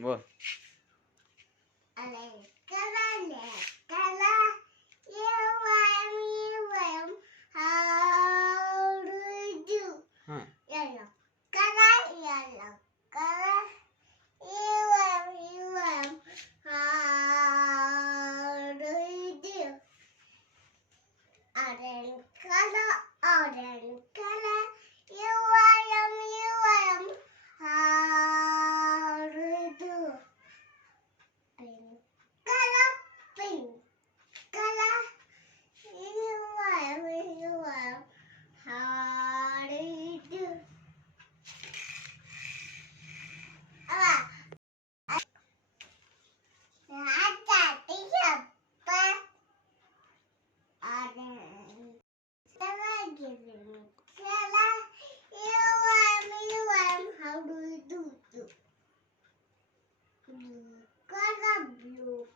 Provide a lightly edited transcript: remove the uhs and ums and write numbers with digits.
बोल. How do you do? हां. Yellow color. How do you do? Orange color. How do you do? Pink color. How do you do? How do you do? Blue color, blue